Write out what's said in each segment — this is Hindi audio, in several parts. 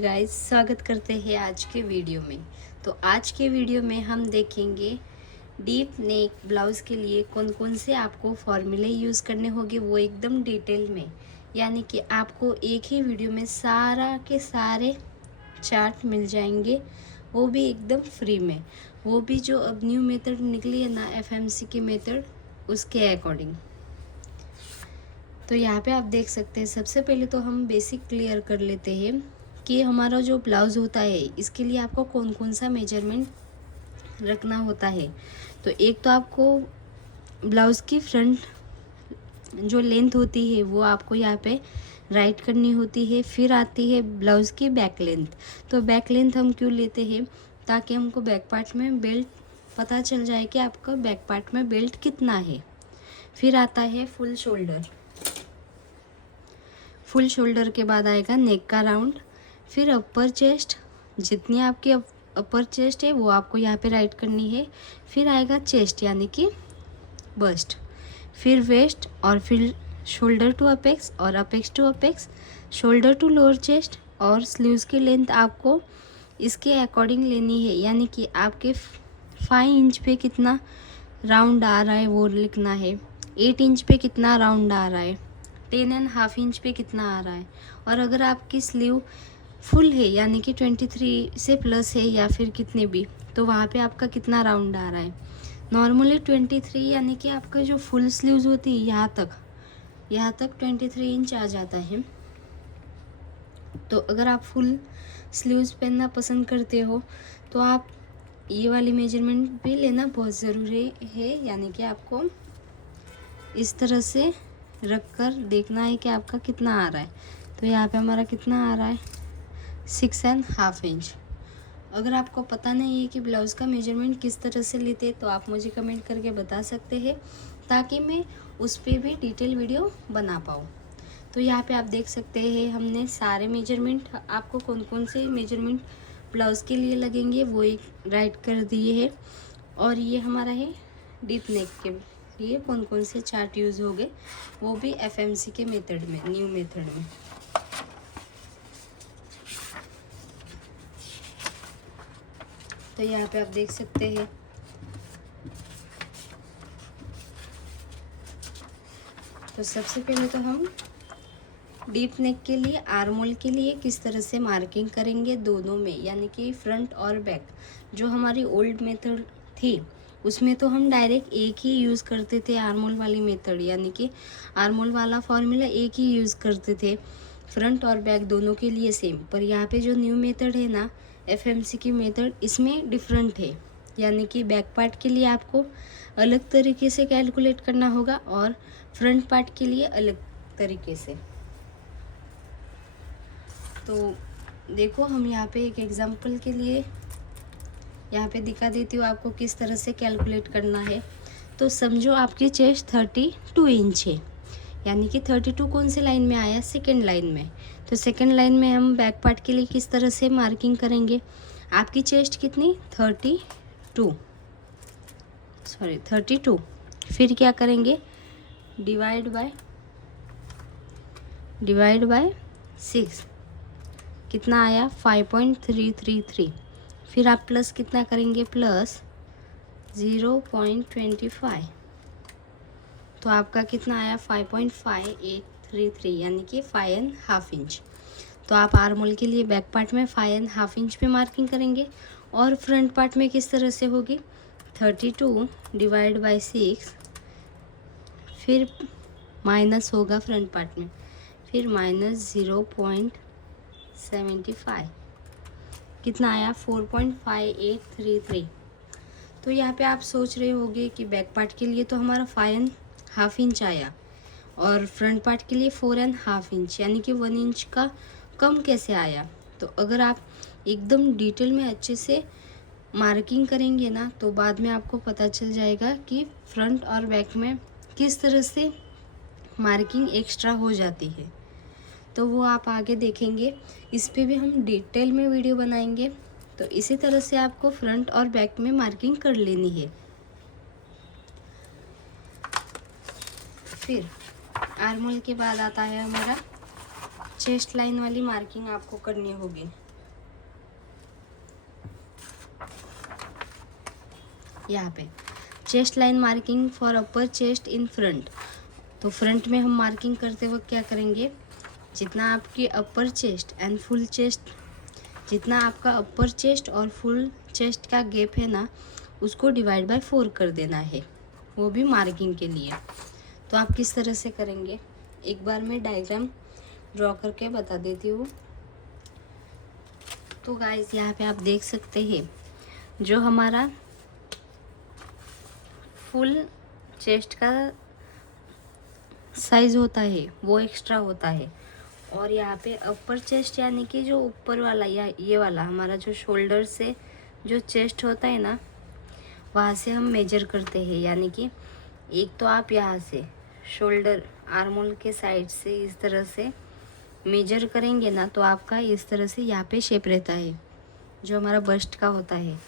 गाइस, स्वागत करते हैं आज के वीडियो में। तो आज के वीडियो में हम देखेंगे डीप नेक ब्लाउज़ के लिए कौन कौन से आपको फॉर्मूले यूज़ करने होंगे, वो एकदम डिटेल में। यानी कि आपको एक ही वीडियो में सारा के सारे चार्ट मिल जाएंगे, वो भी एकदम फ्री में। वो भी जो अब न्यू मेथड निकली है ना, FMC की मेथड, उसके अकॉर्डिंग। तो यहाँ पे आप देख सकते हैं, सबसे पहले तो हम बेसिक क्लियर कर लेते हैं कि हमारा जो ब्लाउज़ होता है इसके लिए आपको कौन कौन सा मेजरमेंट रखना होता है। तो एक तो आपको ब्लाउज़ की फ्रंट जो लेंथ होती है वो आपको यहाँ पे राइट करनी होती है। फिर आती है ब्लाउज़ की बैक लेंथ। तो बैक लेंथ हम क्यों लेते हैं, ताकि हमको बैक पार्ट में बेल्ट पता चल जाए कि आपका बैक पार्ट में बेल्ट कितना है। फिर आता है फुल शोल्डर। फुल शोल्डर के बाद आएगा नेक का राउंड। फिर अपर चेस्ट, जितनी आपकी अपर चेस्ट है वो आपको यहाँ पे राइट करनी है। फिर आएगा चेस्ट यानी कि बस्ट। फिर वेस्ट, और फिर शोल्डर टू अपेक्स और apex to apex, shoulder to lower chest. और स्लीव्स की लेंथ आपको इसके अकॉर्डिंग लेनी है, यानी कि आपके 5 इंच पे कितना राउंड आ रहा है वो लिखना है, 8 इंच पे कितना राउंड आ रहा है, 10.5 इंच पे कितना आ रहा है। और अगर आपकी स्लीव फुल है यानी कि 23 से प्लस है या फिर कितने भी, तो वहाँ पे आपका कितना राउंड आ रहा है। नॉर्मली 23 यानी कि आपका जो फुल स्लीव्स होती है यहाँ तक 23 इंच आ जाता है। तो अगर आप फुल स्लीव्स पहनना पसंद करते हो तो आप ये वाली मेजरमेंट भी लेना बहुत ज़रूरी है। यानी कि आपको इस तरह से रख कर देखना है कि आपका कितना आ रहा है। तो यहाँ पे हमारा कितना आ रहा है, 6.5 इंच। अगर आपको पता नहीं है कि ब्लाउज़ का मेजरमेंट किस तरह से लेते हैं तो आप मुझे कमेंट करके बता सकते हैं, ताकि मैं उस पर भी डिटेल वीडियो बना पाऊँ। तो यहाँ पे आप देख सकते हैं हमने सारे मेजरमेंट, आपको कौन कौन से मेजरमेंट ब्लाउज़ के लिए लगेंगे वो एक राइट कर दिए है। और ये हमारा है डीप नेक के लिए कौन कौन से चार्ट यूज़ हो गए, वो भी FMC के मेथड में, न्यू मेथड में। तो यहाँ पे आप देख सकते हैं तो सबसे पहले तो हम डीप नेक के लिए आर्म होल के लिए किस तरह से मार्किंग करेंगे दोनों में, यानी कि फ्रंट और बैक। जो हमारी ओल्ड मेथड थी उसमें तो हम डायरेक्ट एक ही यूज़ करते थे, आर्म होल वाली मेथड, यानी कि आर्म होल वाला फॉर्मूला एक ही यूज़ करते थे, फ्रंट और बैक दोनों के लिए सेम। पर यहाँ पे जो न्यू मेथड है ना, FMC की मेथड, इसमें डिफरेंट है। यानी कि बैक पार्ट के लिए आपको अलग तरीके से कैलकुलेट करना होगा और फ्रंट पार्ट के लिए अलग तरीके से। तो देखो, हम यहाँ पे एक एग्जांपल के लिए यहाँ पे दिखा देती हूँ आपको किस तरह से कैलकुलेट करना है। तो समझो आपकी चेस्ट 32 इंच है, यानी कि 32 कौन से लाइन में आया, सेकेंड लाइन में। तो सेकेंड लाइन में हम बैक पार्ट के लिए किस तरह से मार्किंग करेंगे, आपकी चेस्ट कितनी, 32। फिर क्या करेंगे, डिवाइड बाय 6, कितना आया, 5.333। फिर आप प्लस कितना करेंगे, प्लस 0.25, तो आपका कितना आया, 5.5833, यानी कि 5.5 इंच। तो आप आर्म होल के लिए बैक पार्ट में 5.5 इंच पे मार्किंग करेंगे, और फ्रंट पार्ट में किस तरह से होगी, 32 डिवाइड बाय 6, फिर माइनस होगा फ्रंट पार्ट में, फिर माइनस 0.75, कितना आया, 4.5833। तो यहाँ पे आप सोच रहे होंगे कि बैक पार्ट के लिए तो हमारा 5.5 इंच आया और फ्रंट पार्ट के लिए 4.5 इंच, यानी कि 1 इंच का कम कैसे आया। तो अगर आप एकदम डिटेल में अच्छे से मार्किंग करेंगे ना, तो बाद में आपको पता चल जाएगा कि फ्रंट और बैक में किस तरह से मार्किंग एक्स्ट्रा हो जाती है। तो वो आप आगे देखेंगे, इस पे भी हम डिटेल में वीडियो बनाएंगे। तो इसी तरह से आपको फ्रंट और बैक में मार्किंग कर लेनी है। फिर आर्म होल के बाद आता है हमारा चेस्ट लाइन वाली मार्किंग आपको करनी होगी। यहाँ पे chest line marking for upper chest in front. तो फ्रंट में हम मार्किंग करते वक्त क्या करेंगे, जितना आपकी अपर चेस्ट एंड फुल चेस्ट, जितना आपका अपर चेस्ट और फुल चेस्ट का गैप है ना, उसको डिवाइड बाय 4 कर देना है, वो भी मार्किंग के लिए। तो आप किस तरह से करेंगे, एक बार मैं डायग्राम ड्रॉ करके बता देती हूँ। तो गाइस यहाँ पे आप देख सकते हैं, जो हमारा फुल चेस्ट का साइज़ होता है वो एक्स्ट्रा होता है, और यहाँ पे अपर चेस्ट यानी कि जो ऊपर वाला या ये वाला हमारा जो शोल्डर से जो चेस्ट होता है ना, वहाँ से हम मेजर करते हैं। यानी कि एक तो आप यहाँ से शोल्डर आर्मोल के साइड से इस तरह से मेजर करेंगे ना, तो आपका इस तरह से यहाँ पे शेप रहता है जो हमारा बस्ट का होता है।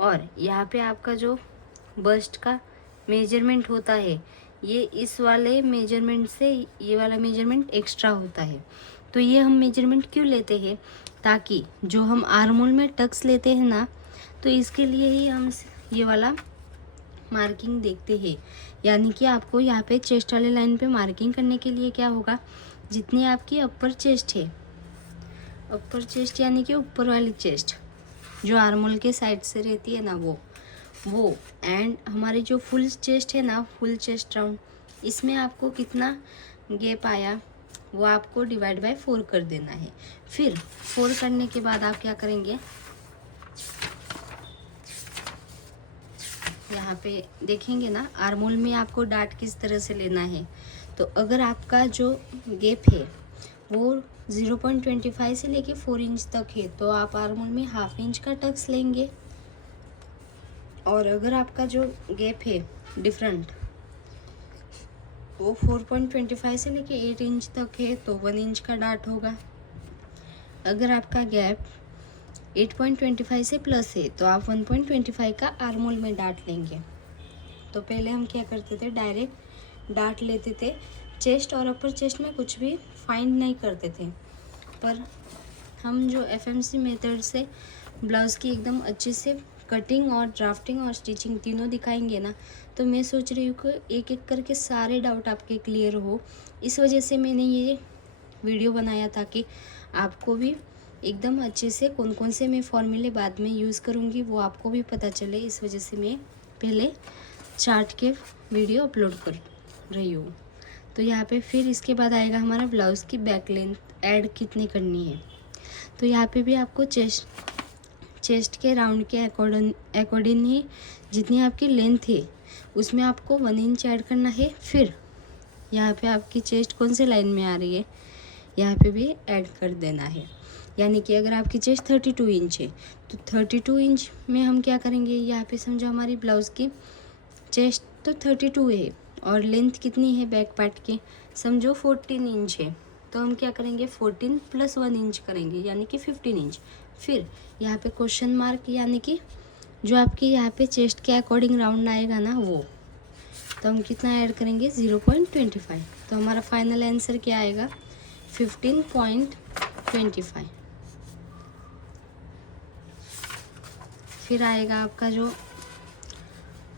और यहाँ पे आपका जो बस्ट का मेजरमेंट होता है, ये इस वाले मेजरमेंट से ये वाला मेजरमेंट एक्स्ट्रा होता है। तो ये हम मेजरमेंट क्यों लेते हैं, ताकि जो हम आर्मोल में टक्स लेते हैं ना, तो इसके लिए ही हम ये वाला मार्किंग देखते हैं। यानी कि आपको यहाँ पे चेस्ट वाले लाइन पे मार्किंग करने के लिए क्या होगा, जितनी आपकी अपर चेस्ट है, अपर चेस्ट यानी कि ऊपर वाली चेस्ट जो आर्मोल के साइड से रहती है ना, वो एंड हमारी जो फुल चेस्ट है ना, फुल चेस्ट राउंड, इसमें आपको कितना गैप आया वो आपको डिवाइड बाय 4 कर देना है। फिर 4 करने के बाद आप क्या करेंगे, यहाँ पे देखेंगे ना आर्मोल में आपको डार्ट किस तरह से लेना है। तो अगर आपका जो गैप है वो 0.25 से लेके 4 इंच तक है, तो आप आर्मोल में ½ इंच का टक्स लेंगे। और अगर आपका जो गैप है डिफरेंट वो 4.25 से लेके 8 इंच तक है, तो 1 इंच का डार्ट होगा। अगर आपका गैप 8.25 से प्लस है, तो आप 1.25 का आर्मोल में डार्ट लेंगे। तो पहले हम क्या करते थे, डायरेक्ट डार्ट लेते थे, चेस्ट और अपर चेस्ट में कुछ भी फाइंड नहीं करते थे। पर हम जो FMC मेथड से ब्लाउज़ की एकदम अच्छे से कटिंग और ड्राफ्टिंग और स्टिचिंग तीनों दिखाएंगे ना, तो मैं सोच रही हूँ कि एक एक करके सारे डाउट आपके क्लियर हो। इस वजह से मैंने ये वीडियो बनाया, ताकि आपको भी एकदम अच्छे से कौन कौन से मैं फॉर्मूले बाद में यूज़ करूँगी वो आपको भी पता चले। इस वजह से मैं पहले चार्ट के वीडियो अपलोड कर रही हूँ। तो यहाँ पे फिर इसके बाद आएगा हमारा ब्लाउज़ की बैक लेंथ ऐड कितनी करनी है। तो यहाँ पे भी आपको चेस्ट के राउंड के अकॉर्डिंग ही जितनी आपकी लेंथ है उसमें आपको 1 इंच ऐड करना है। फिर यहाँ पे आपकी चेस्ट कौन से लाइन में आ रही है, यहाँ पे भी ऐड कर देना है। यानी कि अगर आपकी चेस्ट 32 इंच है, तो 32 इंच में हम क्या करेंगे, यहाँ पे समझो हमारी ब्लाउज़ की चेस्ट तो 32 है और लेंथ कितनी है बैक पार्ट की, समझो 14 इंच है, तो हम क्या करेंगे 14 + 1 इंच करेंगे, यानी कि 15 इंच। फिर यहाँ पे क्वेश्चन मार्क, यानी कि जो आपकी यहाँ पे चेस्ट के अकॉर्डिंग राउंड आएगा ना, वो तो हम कितना ऐड करेंगे 0.25। तो हमारा फाइनल आंसर क्या आएगा 15.25। फिर आएगा आपका जो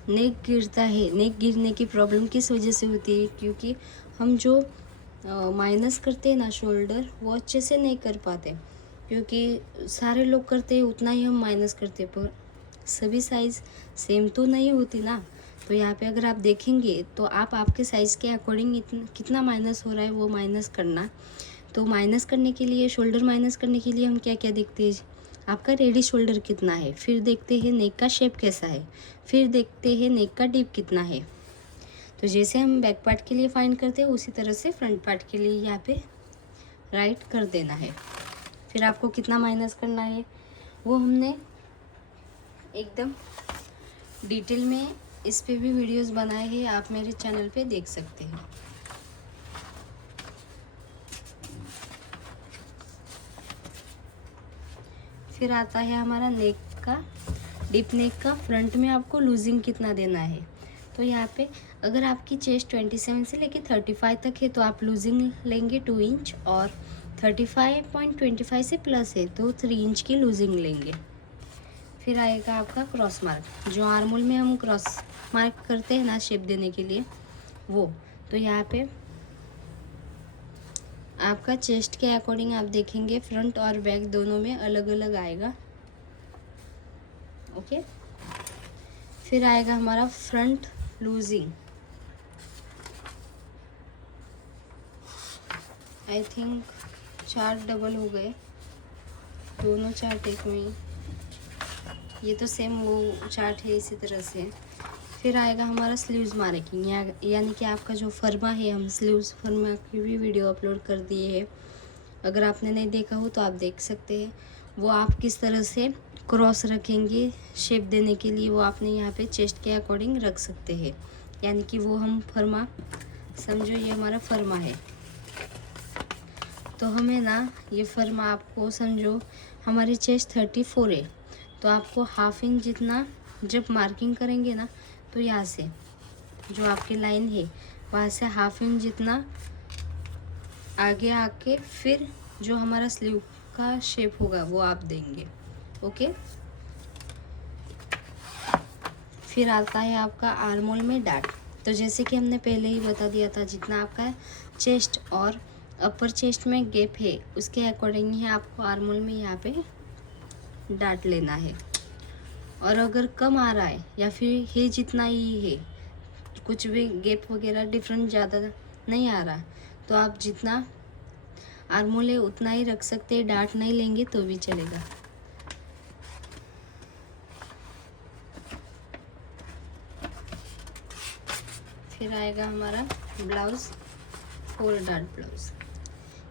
नेक गिरता है, नेक गिरने की प्रॉब्लम किस वजह से होती है, क्योंकि हम जो माइनस करते हैं ना शोल्डर, वो अच्छे से नहीं कर पाते, क्योंकि सारे लोग करते हैं उतना ही हम माइनस करते हैं, पर सभी साइज़ सेम तो नहीं होती ना। तो यहाँ पे अगर आप देखेंगे तो आप आपके साइज़ के अकॉर्डिंग कितना माइनस हो रहा है वो माइनस करना। तो माइनस करने के लिए, शोल्डर माइनस करने के लिए हम क्या क्या देखते हैं, आपका रेडी शोल्डर कितना है, फिर देखते हैं नेक का शेप कैसा है, फिर देखते हैं नेक का डीप कितना है। तो जैसे हम बैक पार्ट के लिए फाइंड करते हैं उसी तरह से फ्रंट पार्ट के लिए यहाँ पे राइट कर देना है। फिर आपको कितना माइनस करना है वो हमने एकदम डिटेल में इस पे भी वीडियोस बनाए हैं, आप मेरे चैनल पे देख सकते हैं। फिर आता है हमारा नेक का, डीप नेक का फ्रंट में आपको लूजिंग कितना देना है। तो यहाँ पे अगर आपकी चेस्ट 27 से लेके 35 तक है तो आप लूजिंग लेंगे 2 इंच, और 35.25 से प्लस है तो 3 इंच की लूजिंग लेंगे। फिर आएगा आपका क्रॉस मार्क, जो आर्मोल में हम क्रॉस मार्क करते हैं ना शेप देने के लिए, वो। तो यहाँ पे आपका चेस्ट के अकॉर्डिंग आप देखेंगे फ्रंट और बैक दोनों में अलग अलग आएगा। ओके, फिर आएगा हमारा front losing. I think 4 double हो गए, दोनों चार्ट एक में, ये तो सेम वो चार्ट है इसी तरह से। फिर आएगा हमारा स्लीव्स मार्किंग, यानी कि आपका जो फर्मा है, हम स्लीव्स फर्मा की भी वीडियो अपलोड कर दिए है, अगर आपने नहीं देखा हो तो आप देख सकते हैं। वो आप किस तरह से क्रॉस रखेंगे शेप देने के लिए, वो आपने यहाँ पे चेस्ट के अकॉर्डिंग रख सकते हैं। यानी कि वो हम फर्मा, समझो ये हमारा फर्मा है, तो हमें ना ये फर्मा, आपको समझो हमारी चेस्ट 34 है, तो आपको हाफ इंच जितना जब मार्किंग करेंगे ना, तो यहाँ से जो आपकी लाइन है वहाँ से हाफ इंच जितना आगे आके फिर जो हमारा स्लीव का शेप होगा वो आप देंगे। ओके, फिर आता है आपका आर्मोल में डाट। तो जैसे कि हमने पहले ही बता दिया था, जितना आपका चेस्ट और अपर चेस्ट में गैप है उसके अकॉर्डिंग ही आपको आर्मोल में यहाँ पे डाट लेना है। और अगर कम आ रहा है या फिर है जितना ही है, कुछ भी गैप वगैरह डिफरेंट ज़्यादा नहीं आ रहा, तो आप जितना आर्मोल है उतना ही रख सकते हैं, डाट नहीं लेंगे तो भी चलेगा। फिर आएगा हमारा ब्लाउज, 4 डाट ब्लाउज,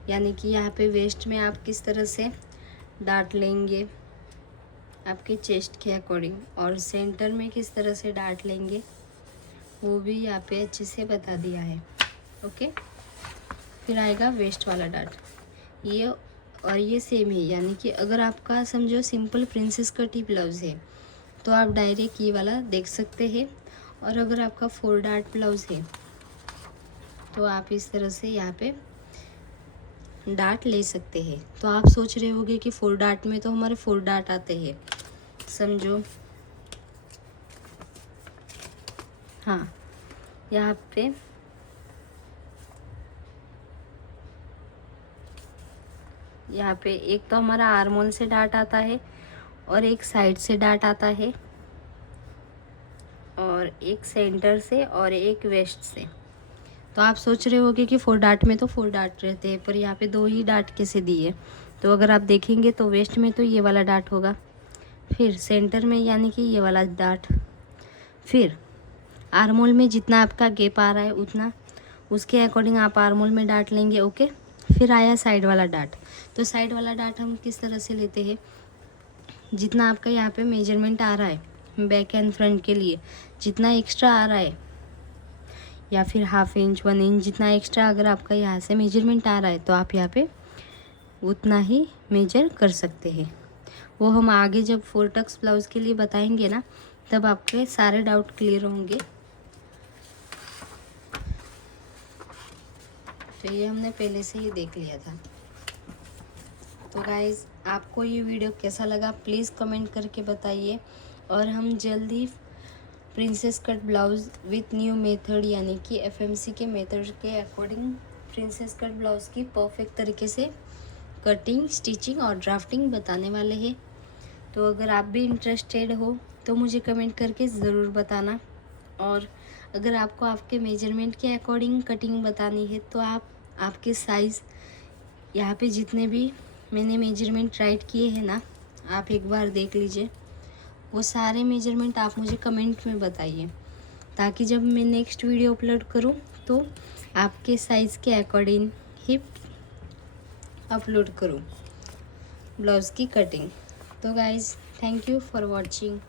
यानी कि यहाँ पे वेस्ट में आप किस तरह से डाट लेंगे आपके चेस्ट के अकॉर्डिंग, और सेंटर में किस तरह से डाट लेंगे वो भी यहाँ पे अच्छे से बता दिया है। ओके, फिर आएगा वेस्ट वाला डाट, ये और ये सेम है, यानी कि अगर आपका समझो सिंपल प्रिंसेस कट ही ब्लाउज है तो आप डायरेक्ट ये वाला देख सकते हैं, और अगर आपका 4 डाट ब्लाउज है तो आप इस तरह से यहाँ पे डाट ले सकते हैं। तो आप सोच रहे होंगे कि 4 डाट में तो हमारे 4 डाट आते हैं, समझो हाँ, यहाँ पे एक तो हमारा आर्मोल से डाट आता है और एक साइड से डाट आता है, और एक सेंटर से और एक वेस्ट से। तो आप सोच रहे होगे कि 4 डाट में तो 4 डाट रहते हैं, पर यहाँ पे 2 ही डाट कैसे दिए। तो अगर आप देखेंगे तो वेस्ट में तो ये वाला डाट होगा, फिर सेंटर में यानी कि ये वाला डाट, फिर आर्मोल में जितना आपका गैप आ रहा है उतना, उसके अकॉर्डिंग आप आर्मोल में डाट लेंगे। ओके, फिर आया साइड वाला डाट। तो साइड वाला डाट हम किस तरह से लेते हैं, जितना आपका यहाँ पे मेजरमेंट आ रहा है बैक एंड फ्रंट के लिए, जितना एक्स्ट्रा आ रहा है या फिर हाफ इंच 1 इंच जितना एक्स्ट्रा अगर आपका यहाँ से मेजरमेंट आ रहा है तो आप यहाँ पे उतना ही मेजर कर सकते हैं। वो हम आगे जब 4 टक्स ब्लाउज़ के लिए बताएंगे ना, तब आपके सारे डाउट क्लियर होंगे। तो ये हमने पहले से ही देख लिया था। तो गाइज़, आपको ये वीडियो कैसा लगा प्लीज़ कमेंट करके बताइए, और हम जल्द ही princess cut blouse with new method, यानी कि FMC के मेथड के अकॉर्डिंग प्रिंसेस कट ब्लाउज़ की परफेक्ट तरीके से कटिंग, स्टिचिंग और ड्राफ्टिंग बताने वाले हैं। तो अगर आप भी इंटरेस्टेड हो तो मुझे कमेंट करके ज़रूर बताना, और अगर आपको आपके मेजरमेंट के अकॉर्डिंग कटिंग बतानी है तो आप आपके साइज़, यहाँ पे जितने भी मैंने मेजरमेंट राइट किए हैं ना, आप एक बार देख लीजिए, वो सारे मेजरमेंट आप मुझे कमेंट में बताइए, ताकि जब मैं नेक्स्ट वीडियो अपलोड करूँ तो आपके साइज़ के अकॉर्डिंग ही अपलोड करूँ ब्लाउज़ की कटिंग। तो guys, thank you for watching.